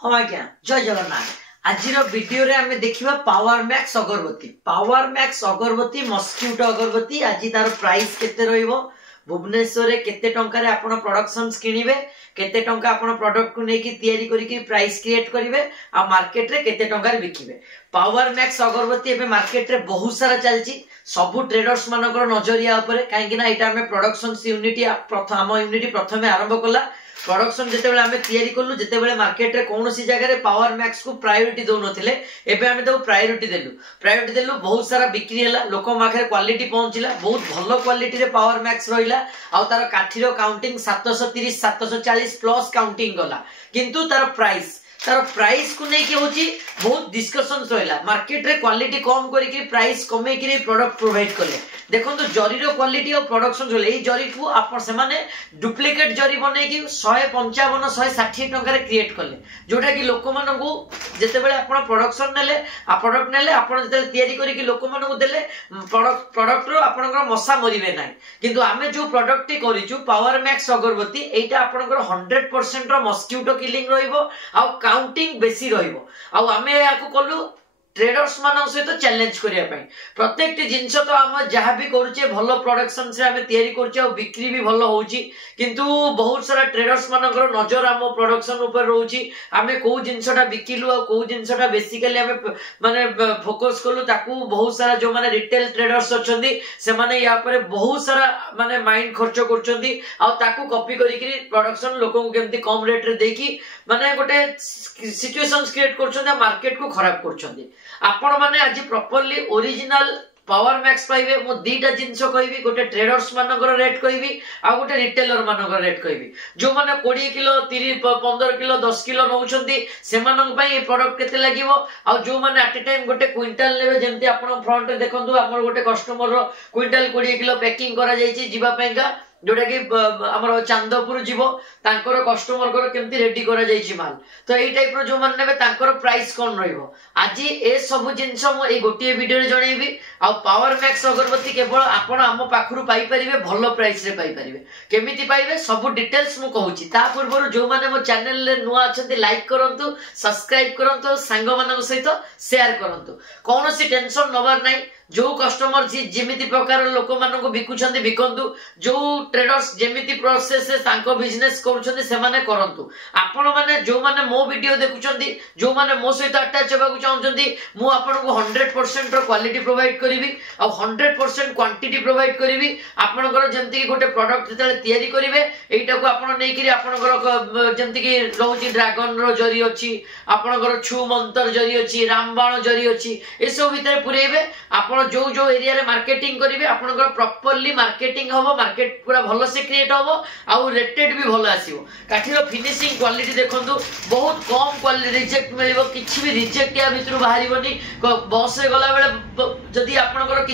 हाँ आज्ञा जय जगन्नाथ। आज वीडियो रे आमे देखिबा पावर मैक्स अगरबत्ती। पावर मैक्स अगरबत्ती मस्क्यूटो अगरबत्ती आज तार प्राइस केते रहइबो, भुवनेश्वर रे केते टंका रे आपण प्रोडक्शंस किनिबे, केते टंका आपण प्रोडक्ट को नेकी तयारी करिके प्राइस क्रिएट करिवे आ मार्केट रे केते टंका रे बिकिबे। पावर मैक्स अगरबत्ती एबे मार्केट रे बहुत सारा चलची, सबु ट्रेडर्स मानकर नजरिया ऊपर काहेकि ना एटा हमें प्रोडक्शंस यूनिटी प्रथम यूनिटी प्रथमे आरंभ कला। प्रोडक्शन जितेबेले आमे तयारी करलु, जितेबेले मार्केट रे कोनोसी जगह रे पावर मैक्स को प्रायोरिटी दो नथिले, एबे आमे तो प्रायोरिटी देलु बहुत सारा बिक्री हला, लोक माखरे क्वालिटी पहुंचिला, बहुत भलो क्वालिटी रे पावर मैक्स रहिला। आ तार काठीरो काउंटिंग 730 740 प्लस काउंटिंग गला, किंतु तार प्राइस को नहीं कि होची बहुत डिस्कशंस रहिला। मार्केट रे क्वालिटी कम करी कि प्राइस कमे कि प्रोडक्ट प्रोवाइड करले। देखो तो जरी रो क्वालिटी और प्रोडक्शन जोले ए जरी को आपण से माने डुप्लीकेट जरी बने कि 155 160 टंका रे क्रिएट करले, जोटा कि लोक मानन को जते बेले आपण प्रोडक्शन नेले आ प्रोडक्ट नेले आपण जते तयारी करी कि लोक मानन को देले प्रोडक्ट रो आपनकर मसा मरिबे नाही। किंतु आमे जो प्रोडक्ट टी करिचु पावर मैक्स अगरबत्ती एटा आपनकर 100% रो मस्क्यूटो किलिंग रहइबो आ काउंटिंग बेसी रहिबो। आ आमे याको कलु ट्रेडर्स मान सहित चैलेंज करिया पई। प्रत्येक जिनस तो आम जहाँ भी करुचे भल प्रोडक्शन से आमे तयारी करुचे और बिक्री भी भल होउची, किंतु बहुत सारा ट्रेडर्स मानकर नजर आम प्रोडक्शन ऊपर रहउची। आमे को जिनसटा बिकिलु आ को जिनसटा बेसिकली आमे माने फोकस कलु ताकू बहुत सारा जो माने रिटेल ट्रेडर्स अछंदी से माने या पर बहुत सारा माने माइंड खर्च करछंदी आ ताकू कॉपी करी कि प्रोडक्शन लोक को केमती कम रेट रे देकी माने गोटे सिचुएशंस क्रिएट करछंदी, मार्केट को खराब करछंदी। आपण माने आज प्रॉपर्ली ओरिजिनल पावर मैक्स पाइबे। मो दीटा जिंस कहबी, गोटे ट्रेडर्स मानकर रेट कहबी आ गोटे रिटेलर मानकर रेट कहबी। जो माने 20 किलो 30 15 किलो 10 किलो नउछंती से मानन पई ए प्रोडक्ट केते लागिवो। आ जो माने एट टाइम गोटे क्विंटल लेबे, जेमती आपण फ्रंट रे देखंतु हमर गोटे कस्टमर रो क्विंटल 20 किलो पैकिंग करा जायछि जीवा पईका, जोटा कि हमर चांदपुर जीवो तांकर कस्टमर को केमती रेडी करा जायछि माल। तो एई टाइप रो जो माने नेबे तांकर प्राइस कोन रहइबो। आज ए सब जिंस मो ए गोटिए वीडियो रे जणैबी। आ पावर मैक्स अगरबत्ती केवल आपण आम पाखरु पाई परिबे, भलो प्राइस रे पाई परिबे। केमिति पाइबे सब डिटेल्स मु कहूची। ता पूर्वरु जो माने मो चैनल रे नुआ अछंती लाइक करंतु, सब्सक्राइब करंतु, सांग मानक सहित शेयर करंतु। कोनोसी टेंशन नबार नै। जो कस्टमर जेमिति प्रकार लोक मानन को बिकुछंती बिकंतु, जो ट्रेडर्स जेमिति प्रोसेस से तांको बिजनेस करूछंती से माने करंतु। आपण माने जो माने मो वीडियो देखुछंती, जो माने मो सहित अटैच हेबाकू चाहउछंती, मु आपन को 100% रो क्वालिटी प्रोवाइड करिवि आ 100% क्वांटिटी प्रोवाइड करिवि। आपनकर जेमति कि गोटे प्रोडक्ट जतले तयारी करिवे एटा को आपण नै कि आपनकर जेमति कि रहउची ड्रैगन रो जरी अछि, आपनकर छु मंतर जरी अछि, रामबाण जरी अछि, ए सब भीतर पुरेबे। आपण जो जो एरिया रे मार्केटिंग करिवे आपनकर प्रॉपर्ली मार्केटिंग होबो, मार्केट पूरा भलो से क्रिएट होबो आ रेटेड भी भलो आसीबो। काठीरो फिनिशिंग क्वालिटी देखंतु बहुत कम क्वालिटी रिजेक्ट मिलिबो, किछि भी रिजेक्ट या भितरु बाहरिबोनी। बस रे गला बेले जदी आपनकर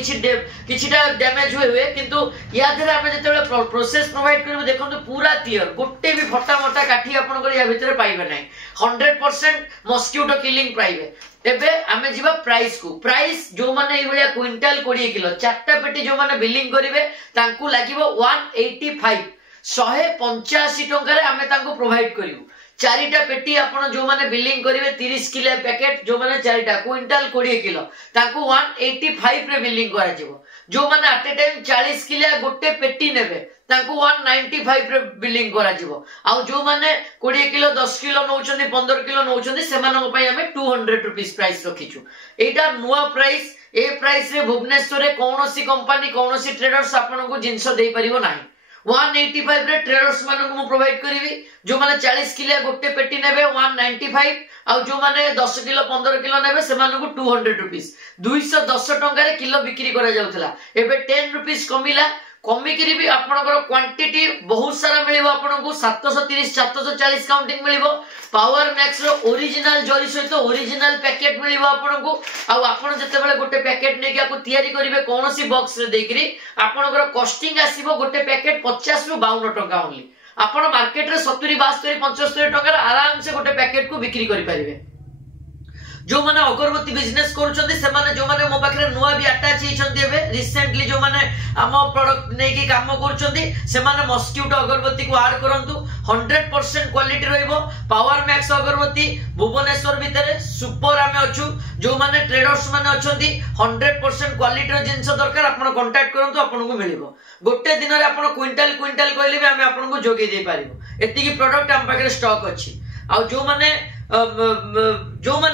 किछिटा डैमेज हुए किंतु या धरे हम जते प्रोसेस प्रोवाइड करबो देखंतु पूरा क्लियर, गोटे भी फटा मोटा काठी आपनकर या भितरे पाइबे नै। 100% मस्क्यूटो किलिंग पाइबे। एबे आमे जीवा प्राइस को। प्राइस जो माने ए बलिया क्विंटल 20 किलो चारटा पेटी जो माने बिलिंग करिवे तांकू लागिवो 185 185 टंका रे आमे तांकू प्रोवाइड करिवो। चारिटा पेटी आपण जो माने बिलिंग करिवे 30 किलो पैकेट जो माने चारिटा क्विंटल 20 किलो तांकू 185 रे बिलिंग करा जिवो। जो माने एट ए टाइम 40 किलो गोटे पेटी नेबे तांकू 195 रे बिलिंग करा जिवो। आ जो माने 20 किलो 10 किलो नउछंदी 15 किलो नउछंदी सेमानक पई हमें 200 रुपीस प्राइस रखिछु। एटा नुवा प्राइस। ए प्राइस रे भुवनेश्वर रे कोनोसी कंपनी कोनोसी ट्रेडर्स आपन को जिंस देई परिबो नाही। 185 रे ट्रेडर्स मानन को प्रोवाइड करिवि। जो माने 40 किलो गोटे पेटी नेबे 195 आ जो माने 10 किलो 15 किलो नेबे सेमानन को 200 रुपीस 210 टंका रे किलो बिक्री करा जाउथला। एबे 10 रुपीस कमिला, कमिकरी भी आपनकर क्वांटिटी बहुत सारा मिलिबो। आपनको 730 740 काउंटिंग मिलिबो। पावर मैक्स रो ओरिजिनल जरी सहित ओरिजिनल पैकेट मिलिबो आपनको। आ आपण जते बेले गोटे पैकेट नेकी आपको तयारी करिवे कोनोसी बॉक्स रे देकरी आपनकर कॉस्टिंग आसीबो गोटे पैकेट 50 रु 52 टंका ओनली। आपण मार्केट रे 70 72 75 टंका आराम से गोटे पैकेट को बिक्री करि परिबे। जो माने अगरबत्ती बिजनेस करूछंती से माने जो माने मो पाखरे नुवा भी अटैच हिचंती एबे रिसेंटली जो माने हम प्रोडक्ट नै की काम करूछंती से माने मस्क्यूटो अगरबत्ती को ऐड करंतु 100% क्वालिटी रहइबो पावर मैक्स अगरबत्ती भुवनेश्वर भितरे सुपर आमे अछु जो माने ट्रेडर्स माने अछंती 100% क्वालिटी रो जिंस दरकार आपण कांटेक्ट करंतु आपण को मिलिबो गोटे दिन रे आपण क्विंटल क्विंटल कहले भी आमे आपण को जोगी दे पारिबो एति की प्रोडक्ट हम पाखरे स्टॉक अछि आ जो माने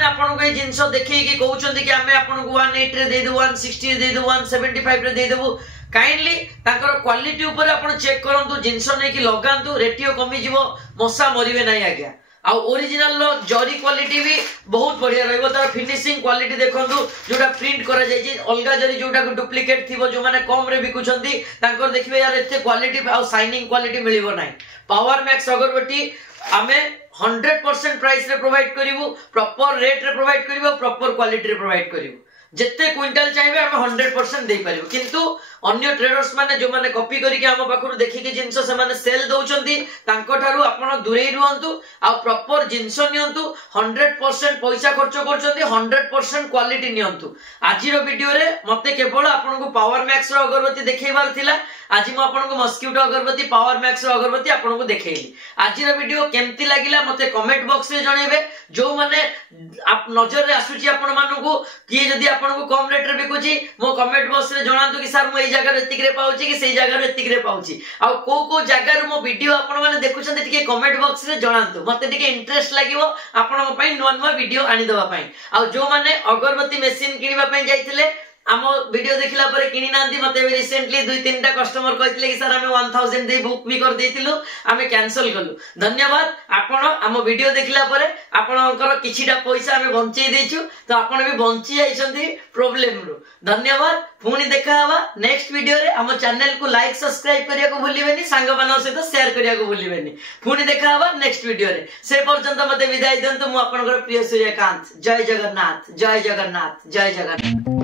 आपन को जिनस देखि कि कहउछंती कि हमें आपन को 180 रे दे दे 160 दे दे 175 रे दे देबो काइंडली ताकर क्वालिटी ऊपर आपन चेक करंतु जिनस नै कि लगांतु रेटियो कमी जीवो मसा मरिबे नै आज्ञा आ ओरिजिनल लो जरी क्वालिटी भी बहुत बढ़िया रहइबो तार फिनिशिंग क्वालिटी देखंतु जोटा प्रिंट करा जाय छी अलगा जरी जोटा को डुप्लीकेट थिबो जो माने कम रे बिकुछंती ताकर देखिबे यार एते क्वालिटी आ शाइनिंग क्वालिटी मिलिबो नै पावर मैक्स अगरबत्ती आमे 100% प्राइस रे प्रोवाइड करिवो प्रॉपर रेट रे प्रोवाइड करिवो प्रॉपर क्वालिटी रे प्रोवाइड करिवो जत्ते क्विंटल चाहिबे हम 100% दे पारिवो किंतु अन्य ट्रेडर्स माने जो माने कॉपी करी के हम पाखरु देखि के जिंस से माने सेल दउचंती तांको थारु आपण दूरे रुहंतु आ प्रॉपर जिंस नियंतु 100% पैसा खर्च करचंती 100% क्वालिटी नियंतु आजि रो वीडियो रे मते केवल आपण को पावर मैक्स रो अगरबत्ती देखैबार थिला आज मु आपण को मस्क्यूटो अगरबत्ती पावर मैक्स रो अगरबत्ती आपण को देखैली आज रो वीडियो केमती लागिला मते कमेंट बॉक्स रे जणेबे जो माने आप नजर रे आसुची आपण मानु को कि जदी आपण को कम रेट रे बिकुची मो कमेंट बॉक्स रे जणांतु कि सर मु एई जगह रे एतिक रे पाउची कि सेई जगह रे एतिक रे पाउची आ को जगह रे मो वीडियो आपण माने देखुछन टिके कमेंट बॉक्स रे जणांतु मते टिके इंटरेस्ट लागिवो आपण को पई नवा नवा वीडियो आनी देबा पई आ जो माने अगरबत्ती मशीन किनिबा पई जाईथिले आम वीडियो देखला परे किनी नांती मते रिसेंटली 2-3 टा कस्टमर कहतिले कि सर हमें 1000 दे बुक भी कर देतिलु हमें कैंसिल करलु धन्यवाद आपण आम वीडियो देखला परे आपनकर किछिटा पैसा हमें बंचै देछु तो आपण भी बंची जाइछंती प्रॉब्लम रो धन्यवाद पुनी देखा हवा नेक्स्ट वीडियो रे हम चैनल को लाइक सब्सक्राइब करिया को भूलिबेनी सांग मानन सहित शेयर करिया को भूलिबेनी पुनी देखा हवा नेक्स्ट वीडियो रे से पर्यंत मते विदाई दंतु मु आपनकर प्रिय सूर्यकांत जय जगन्नाथ जय जगन्नाथ जय जगन्नाथ।